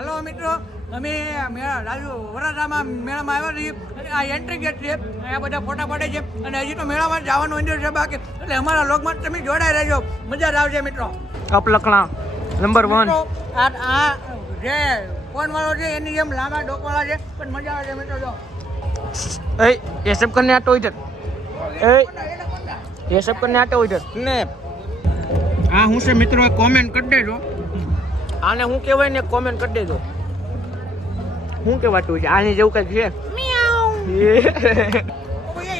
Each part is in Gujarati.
हेलो मित्रों અમે રાજુ વરાછામાં મેળામાં આવ્યા છીએ અને આ એન્ટ્રી ગેટ છે અહીંયા બધા ફોટા પડે છે અને હજી તો મેળામાં જવાનું અંદર છે બાકી એટલે અમારા લોકમાં તમે જોડાઈ રહેજો મજા જ આવશે મિત્રો અપલખણા નંબર 1 આ જે ફોન વાળો છે એની જેમ લાંબા ડોકવાળા છે પણ મજા આવે છે મિત્રો જો ये सब करने आटो इधर ये सब करने आटो इधर स्नैप હા હું છે મિત્રો કોમેન્ટ કરી દેજો આને હું કહેવાય ને કોમેન્ટ કરી દેજો હું કહેવાતું છે આની જેવું કઈ છે ये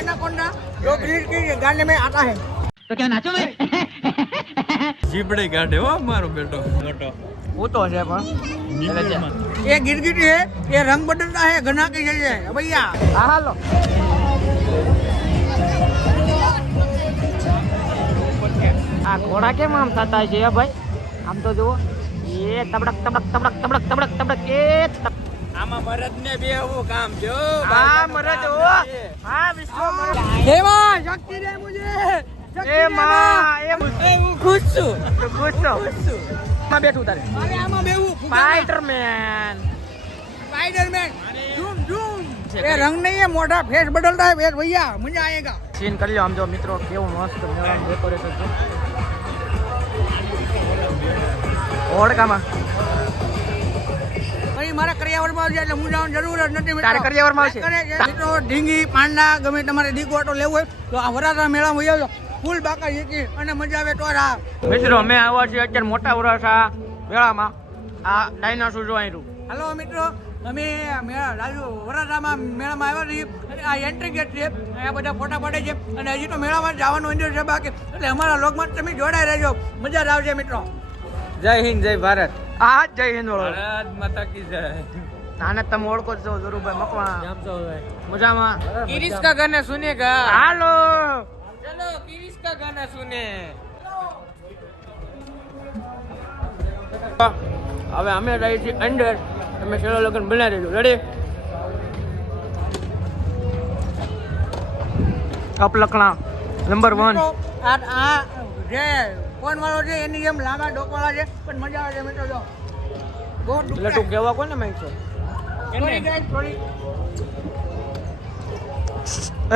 एनाकोंडा जो ब्रीड की गाने में आता है तो क्या नाचो मैं જીબડે કાઢે હો મારો બેટો મોટો वो तो है પણ ये गिरगिट है ये रंग बदलता है घना की जैसे भैया હા હાલો આ ઘોડા કેમ આમ થતા છે ભાઈ આમ તો જુઓ એ તબડક તબડક તબડક તબડક તબડક તબડક એ આમાં મરદ ને બેવું કામ જો હા મરદ હો હા વિશ્વ મરદ देवा शक्ति दे मुझे એ માં એ હું ખુશ છું ગુસ્સો માં બેઠું તારે अरे आमा बेवू સ્પાઈડરમેન स्पाइडरमैन झूम झूम ये रंग नहीं है मोटा फेस बदलता है फेस भैया मजा आएगा સીન કરી લો આમ જો મિત્રો કેવું મસ્ત મેળાનું ડેકોરેશન છે ઓળખામાં ભાઈ મારા કરિયાવરમાં આવશે એટલે હું જવાનું જરૂર જ નથી મિત્રો. તારે કરિયાવરમાં આવશે? કરે છે. મિત્રો ઢીંગી પાંડા ગમે તમારે દીકવાટો લેવો હોય તો આ વરાછા મેળામાં વહી આવજો ફૂલ બાકા શીખી અને મજા આવે તો આ મિત્રો અમે આવ્યા છીએ અત્યારે મોટા વરાછા મેળામાં આ ડાયનાસોર જો અહીં હાલો મિત્રો અમે રાજુ વરાછામાં મેળામાં આવ્યા છીએ અને આ એન્ટ્રી ગેટ છે અહીંયા બધા ફોટા પડે છે અને હજી તો મેળામાં જવાનું અંદર છે બાકી એટલે અમારા લોકમાં તમે જોડાઈ રહેજો મજા જ આવશે મિત્રો. જય હિન્દ જય ભારત આ જય હિન્દ વાળો ભારત માતા કી જય આને તમે ઓળખો જ છો ધરુભાઈ મકવા કેમ છો મજામાં किरिश का गाना सुनेगा હાલો चलो किरिश का गाना सुने હવે અમે રહી છીએ અંદર તમે છેલ્લો લગન બનાવી દેજો રેડી અપલખણા નંબર 1 આ જે ફોન વાળો છે એની જેમ લાંબા ડોકવાળા છે પણ મજા આવે છે મિત્રો જો બહુ એટલે તું કેવા કોને માંગશો થોડી ગાય થોડી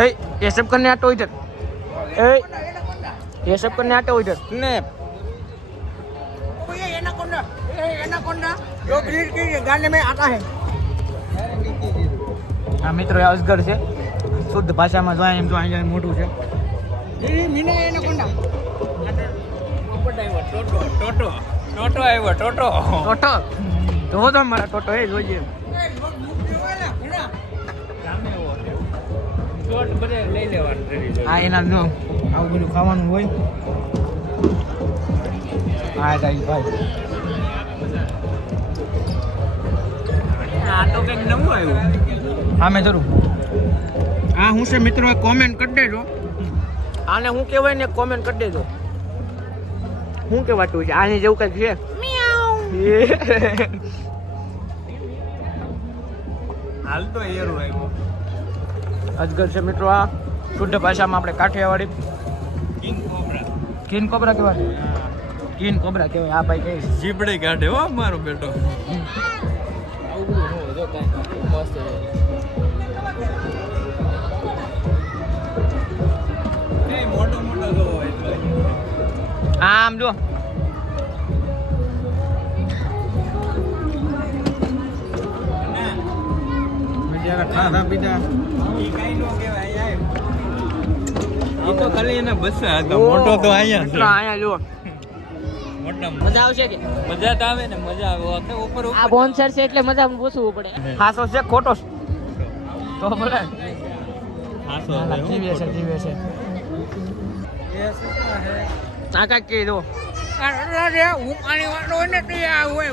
ए ये सब करने आटो इधर ए ये सब करने आटो इधर स्नैप ये एनाकोंडा जो ब्रीड की गाने में आता है આ મિત્રો એ અજગર છે શુદ્ધ ભાષામાં જો એમ જો અહીંયા મોટું છે ये मीना एनाकोंडा टोटो टोटो टोटो આવ્યો ટોટો ટોટો તો તો મારા ટોટો એ જોઈએ ટોટ બધે લઈ લેવાનું રેડી આ એના નો આવું બધું ખાવાનું હોય હા ગાઈસ ભાઈ આ તો કઈક નવું આવ્યું હા મેં જરૂર હા હું છે મિત્રો કોમેન્ટ કરી દેજો આને હું કહેવાય ને કોમેન્ટ કરી દેજો હું કહેવાતું છે આની જેવું કઈ છે હાલ તો એરું આવ્યું અજગર છે મિત્રો આ શુદ્ધ ભાષામાં આપણે કાઠિયાવાડી કિંગ કોબરા કિન કોબરા કહેવાય કિન કોબરા કહેવાય આ ભાઈ કહે જીબડે કાઢે હો મારો બેટો એ મોટો મોટો જોવો એટલે આમ જો ખાધા પીધા ઈ કાઈ નો કહેવાય યાર ઈ તો ખાલી એને બસા હતા મોટો તો અહીંયા છે મિત્રો અહીંયા જો મોટા મજા આવશે કે મજા તો આવે ને મજા આવે ઓકે ઉપર આ બોન્સર છે એટલે મજા પૂછવું પડે હાસો છે ખોટો છે? તો બોલે હાસો જીવે છે જીવે છે આ કાંઈક કહી દો જે હું પાણી વાળો હોય ને તે આ હોય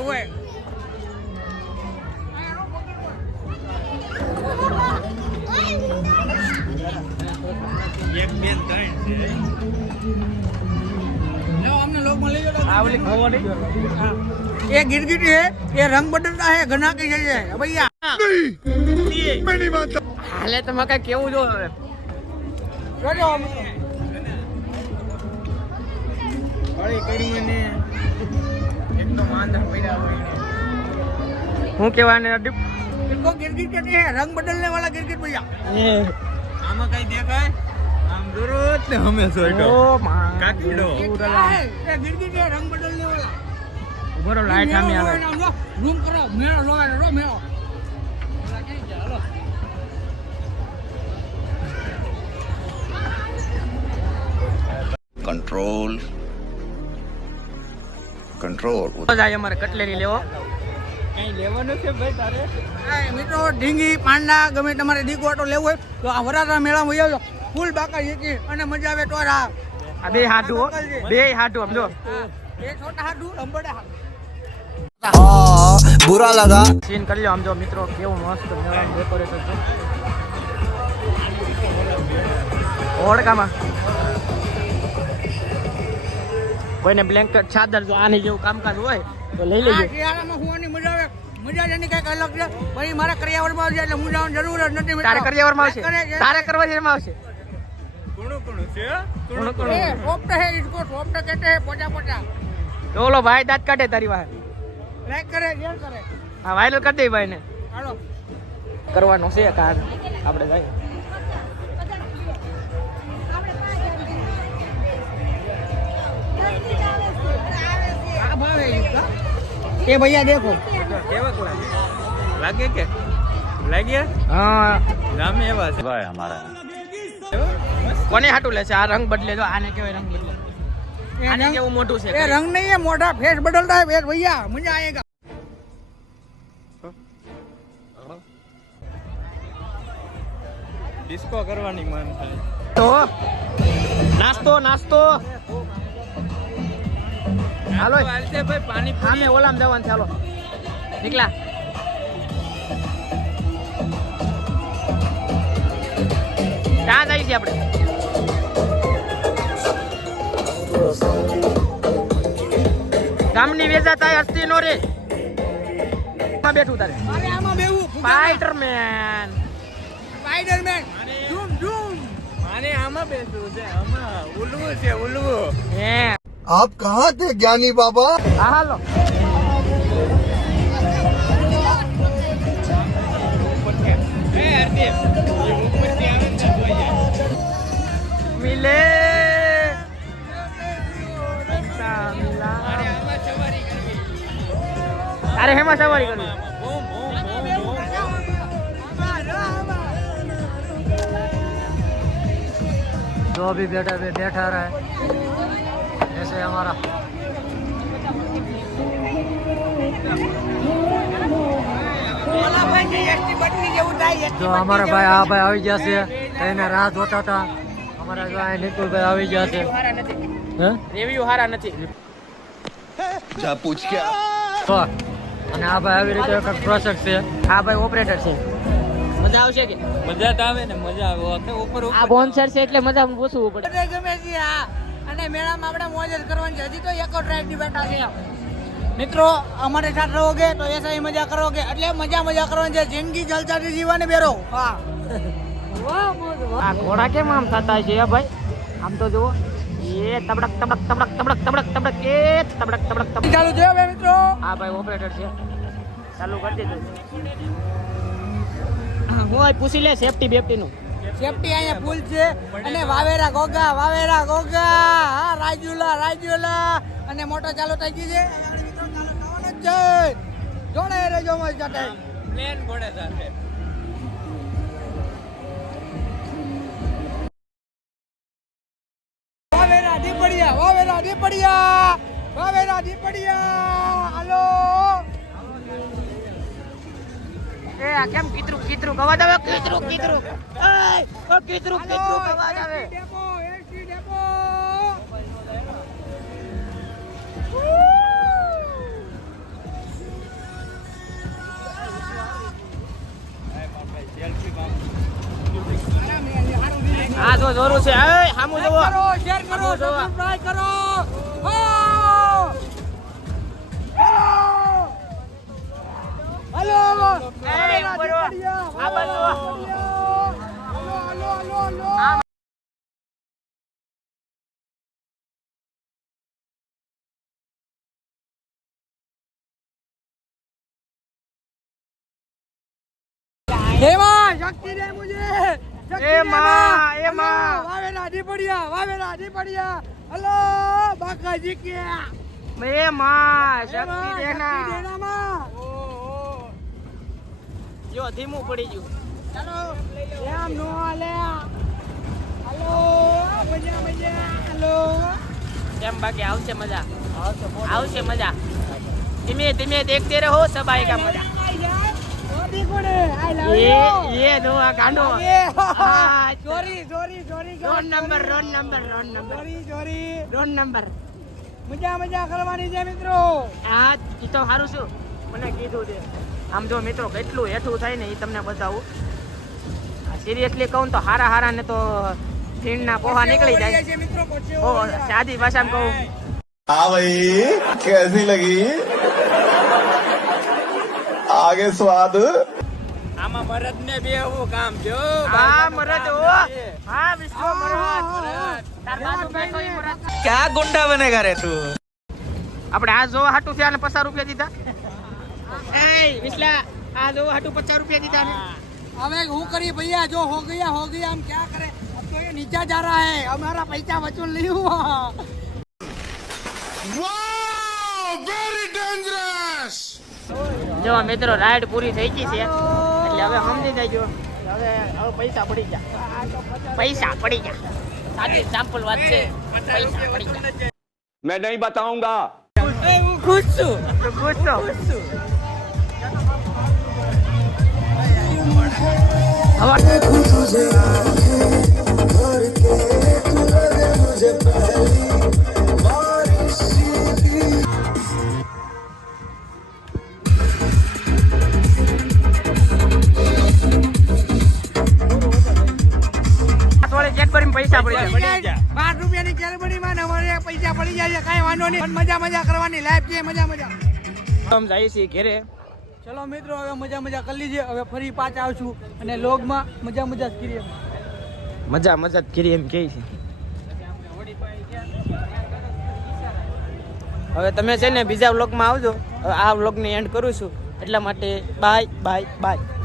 એક બે ત્રણ છે लो हमने लोग में ले जाओ આ ઓલી ખવાની ये गिरगिट है ये रंग बदलता है घना की जैसे भैया હાલે તમે કઈ કેવું જો હવે જોજો હળી કરી મને એક તો માંદા પડ્યા હોય હું કહેવાય ને અડીપ इनको गिरगिट कहते हैं, रंग बदलने वाला गिरगिट भैया। આમાં કઈ દેખાય આમ દૂર ને અમે સોઈટો ઓ માં કાકીડો ये क्या है? ये गिरगिट है, रंग बदलने वाला। ઉભરો લાઈટ સામે આવે रूम करो, मेरा लो मेरा। कंट्रोल कंट्रोल જાય અમારે કટલેરી લેવો કઈ લેવાનું છે ભાઈ તારે મિત્રો ઢીંગી પાંડા ગમે તમારે દીકવાટો લેવો હોય તો આ વરાસા મેળામાં વહી આવજો. ફૂલ બાકા શીખી અને મજા આવે તો આ આ બે હાડું હો બે હાડું સમજો એ છોટા હાડુ લંબડા હાડુ. बुरा लगा સીન કરી લો આમ જો મિત્રો કેવું મસ્ત મેળાનું ડેકોરેશન છે ઓળખામાં કોઈને બ્લેન્કેટ ચાદર જો આની જેવું કામકાજ હોય તો લઈ આ લેજો શિયાળામાં હોવાની મજા આવે. મજા જ એની કંઈક અલગ છે. પછી મારા કરિયાવરમાં આવશે એટલે હું જવાની જરૂર જ નથી મિત્રો. તારે કરિયાવરમાં આવશે કરે છે. તારે કરવા છે એમાં આવશે કોણું કોણું છે કોણું એ કોણું સોફ્ટ है इसको सोफ्ट कहते हैं पोचा पोचा. તો ઓલો ભાઈ દાંત કાઢે તારી વાહે લાઈક કરે શેર કરે. હા વાયરલ કરી દે ભાઈ ને હાલો કરવાનો છે કામ આપણે જાય આ ભાવે इसका. ये भैया देखो કેવા લાગે કે લાગ્યા હા ગામે એવા છે भाई हमारा કોને હાટું લેશે આ રંગ બદલે જો આને કેવાય રંગ બદલે ये આને रंग કેવું મોટું છે ये रंग नहीं है मोटा फेस बदलता है फेस भैया मजा आएगा. ડિસ્કો કરવાની મન થાય તો નાસ્તો નાસ્તો હાલો હાલશે ભાઈ પાણી આમે ઓલામ જવાનું છે હાલો નીકળા ક્યાં જાય છે આપણે ગામની વેચાતા અસ્તી નો રે માં બેઠું તારે મારે આમાં બેવું સ્પાઈડરમેન સ્પાઈડરમેન ઝૂમ ઝૂમ. મારે આમાં બેસવું છે આમાં ઉલવું છે ઉલવું હે आप कहाँ थे ज्ञानी बाबा હા હાલો એ હરદીપ એ ઉપરથી આવે ને તો અહીંયા મિલે મારે આમાં સવારી કરવી તારે હેમાં સવારી કરવી બૂમ બૂમ બૂમ બૂમ जो अभी बैठा रहा है ऐसे हमारा ઓલા ભાઈ જે એસટી બટની જેવું થાય એસટી जो हमारा भाई आ भाई આવી ગયા છે એને રાહ જોતા હતા અમારા જો આ નિકુલભાઈ આવી ગયા છે હે રિવ્યુ હારા નથી जा पूछ क्या તો અને આ ભાઈ આવી રીતે એક પ્રોજેક્ટ છે આ ભાઈ ઓપરેટર છે મજા આવશે કે મજા તો આવે ને મજા આવે ઓકે ઉપર આ બોન્સર છે એટલે મજા પૂછવું પડે બધે ગમે છે આ. અને મેળામાં આપણે મોજ જ કરવાની છે. હજી તો એકો ડ્રાઈવ ની બેઠા છે મિત્રો અમારે સાથ રહોગે તો ऐसा ही मजा करोगे એટલે મજા કરવાની છે. જિંદગી જલસાથી જીવવાની બેરો. હા આ ઘોડા કેમ આમ થતા છે ભાઈ આમ તો જુઓ એ તબડક તબડક તબડક તબડક તબડક તબડક એ તબડક તબડક તબડક ચાલુ થયો બે મિત્રો. આ ભાઈ ઓપરેટર છે ચાલુ કરી દીધું હું આ પૂછી લે સેફટી બેફટી નું સેફટી અહીંયા ફૂલ છે અને વાવેરા ગોગા હા રાજુલા અને મોટો ચાલુ થઈ ગઈ છે. અહીંયા મિત્રો ચાલુ થવાનો જ છે. જોડે રહેજો મજ સાથે. પ્લેન ઘોડે સાથે વાવેરા દીપડિયા હાલો. એ આ કેમ કીતરું કીતરું ગવા આવે કીતરું કીતરું એ ઓ કીતરું કીતરું ગવા આવે ડેપો એસટી ડેપો. આ જો જોરું છે એ હામું જોવો શેર કરો હામું જોવો. સબસ્ક્રાઇબ કરો. હલો એ ઉપર આ બાજુ હલો हे माँ शक्ति दे मुझे शक्ति ए दे माँ, ए हेलो, माँ। वावेरा दी पड़िया हेलो बाका जी क्या એ માં हे माँ, શક્તિ દેના शक्ति देना माँ જો ધીમું પડી ગયું चलो ले हम नो ले हेलो मजा हेलो કેમ બાકી આવશે મજા આવશે મજા ધીમે ધીમે देखते रहो सब आएगा मजा ये दो गांडो हाँ, चोरी रोड नंबर મજા કરવાની છે મિત્રો હા ઈ તો સારું છું મને કીધું છે આમ જો મિત્રો કેટલું હેઠું થાય ને એ તમને બતાવું સિરિયસલી કહું તો હારા ને તો ફીણના પોહા નીકળી જાય છે મિત્રો ઓ સાદી ભાષામાં કહું हाँ भाई कैसी लगी आगे स्वाद આમાં મરદ ને બેહવું કામ જો હા મરદ ઓ હા વિશ્વ મરદ તાર બાજુ બેઠો ઈ મરદ ક્યાં ગુંડા બનેગા રે તું આપણે આ જો હાટુ થયા ને 50 રૂપિયા દીધા એ વિશ્લા આ જો હાટુ 50 રૂપિયા દીધા ને હવે હું કરી भैया जो हो गया हम क्या करें अब तो ये नीचा जा रहा है हमारा पैसा वसूल नहीं हुआ જો મિત્રો રાઈડ પૂરી થઈ ગઈ છે એટલે હવે સમજી જાયજો હવે પૈસા પડી ગયા સાદી સેમ્પલ વાત છે પૈસા પડી ગયા मैं नहीं बताऊंगा ખુશ છું કેડબરી પૈસા પડી જાય 5 રૂપિયાની કેડબરી માં અમારે પૈસા પડી જાય કાંઈ વાંધો નહીં પણ મજા કરવાની લાઈફ છે મજા આમ જાય છે ઘરે ચલો મિત્રો હવે મજા કરી લીધી હવે ફરી પાછા આવશું અને લોગમાં મજા જ કરીએ મજા જ કરી એમ કહે છે હવે તમે છે ને બીજા વ્લોગમાં આવજો હવે આ વ્લોગને એન્ડ કરું છું એટલા માટે બાય